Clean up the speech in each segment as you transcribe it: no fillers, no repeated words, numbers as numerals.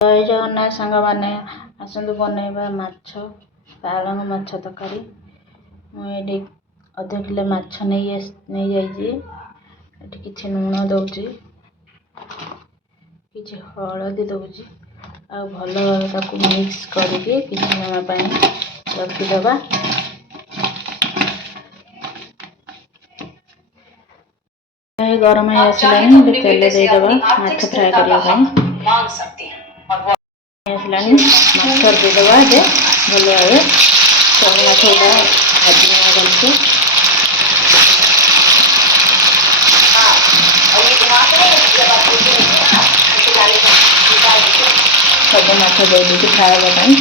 जय जगन्नाथ सांग मैंने आसतु बनैबा माछ पालंग माछ तरकारी मुझे अध किलो माछ नहीं जाइए किसी लुण दौची कि हलदी दौची आ भल भाव मिक्स करके किसी समय रखीदबा। गरम आसला तेल देदबा माछ फ्राए करने आसला माछ देदबा जे भल भाव सब माछ गुड़ा भाजी भलसे सब माछ दे फ्राए करनी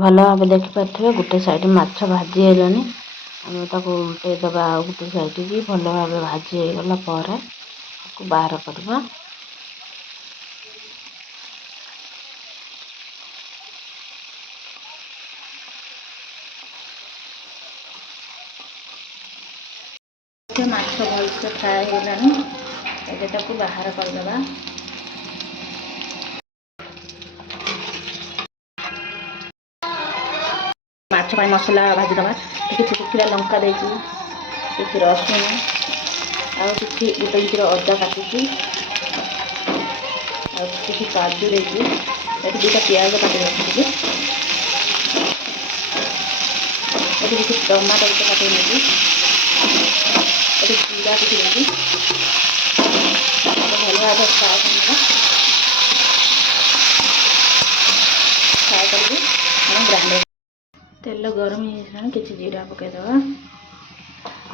भल भाव देखिपे गोटे साइड माछ भाजी है आम ताको उल्टे दबा गोटे साइड की भल भाव भाजी होगला बाहर करवा। माछ भलसे फ्राए होगलानी एटाक बाहर करदबा। माछ पाई मसला भाजीदबा किसी शुखिला लंका देती किसी रसुण आउ कि गोटे इंचर अदा काटिकी किसी काजू देती दुटा प्याज काटी रखी किसी टमाटो गोटे काटी नेकी जीरा किसी देती भल भाव फ्राए करना फ्राए करके ग्राइंडर तेल गरम हो किसी जीरा पकईदबा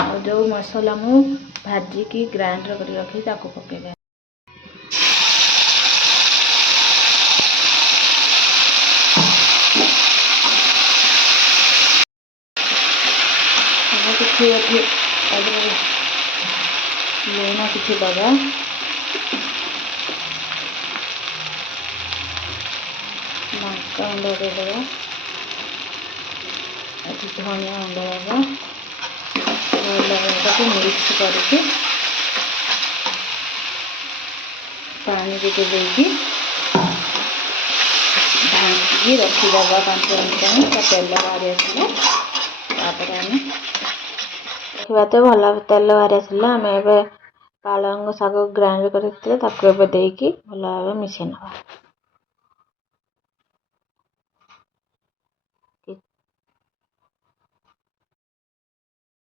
और जो मसला मु भाजिकी ग्राइंडर कर रखी पकईबा। किसी लुण किसी दबा लंका गुंड देदबा धनिया गुंड दबा भल मिक्स करके पानी ढाँकी रखीदबा 5 मिनट तेल बाहरी आसला आम देखा तो भल तेल बाहरी आसला आम ए पालंग शाग ग्राइंड करके देकी भल भाव मिसई नवा।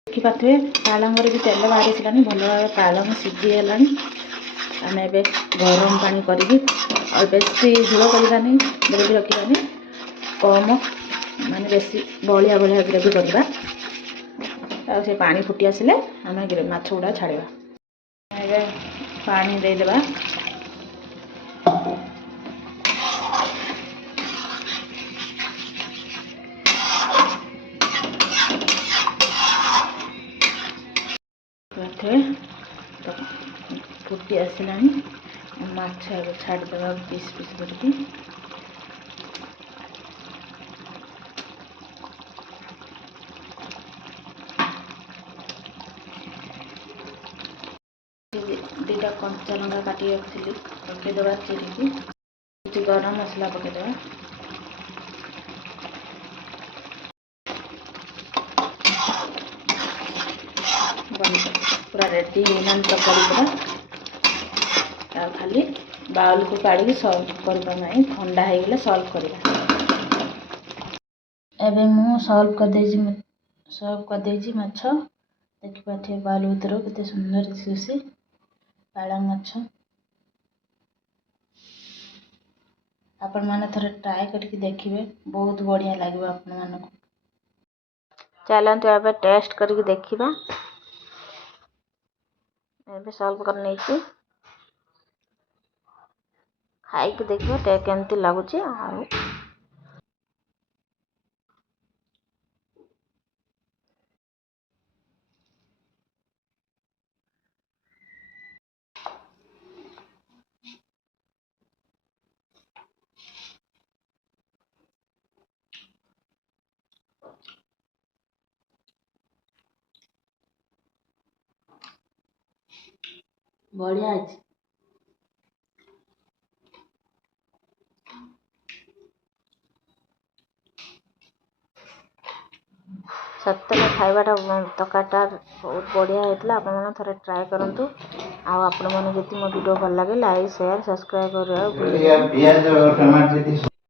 देखिपे पालंग भी तेल बाहरी आसला भल भाव पालंग सीझीगला आम ए गरम पानी करके और बेसी झोल करवानी ग्रेवी रखानी कम माने बेसी बलिया बलिया ग्रेवी करवा से पानी फुटी आसिले आम माछ गुड़ा छाड़ा पानी देदबा फुटी आसला माछ छाड़देवा पीस पीस करके दुटा कंचा लंका काटी रखी पकईदबा चिरिकी किसी गरम मसला पकईदबा पूरा रेडी होना तरकारी पूरा खाली बाउल को काढ़ी सल्व करना ठंडा हो गले सल्व करवा। एबे मु सल्व कर माछ देखिपे बाउल भर के सुंदर दिशुसी पालंग माछ आपण मैंने थोड़े ट्राए करके देखिए बहुत बढ़िया लगे आपण मानक चलते ए टेस्ट करके देखा ए सल्व कर खाई देखिए केमती लगुच बढ़िया। ସତରେ ଖାଇବାଟା ତରକାରୀଟା ବହୁତ ବଢ଼ିଆ ହେଇଥିଲା। ଆପଣମାନେ ଥରେ ଟ୍ରାଏ କରନ୍ତୁ। ଆଉ ଆପଣମାନେ ଯଦି ମୋ ଭିଡ଼ିଓ ଭଲ ଲାଗେ ଲାଇକ୍ ସେୟାର ସବସ୍କ୍ରାଇବ୍ କରିବାକୁ ଭୁଲିବେନି।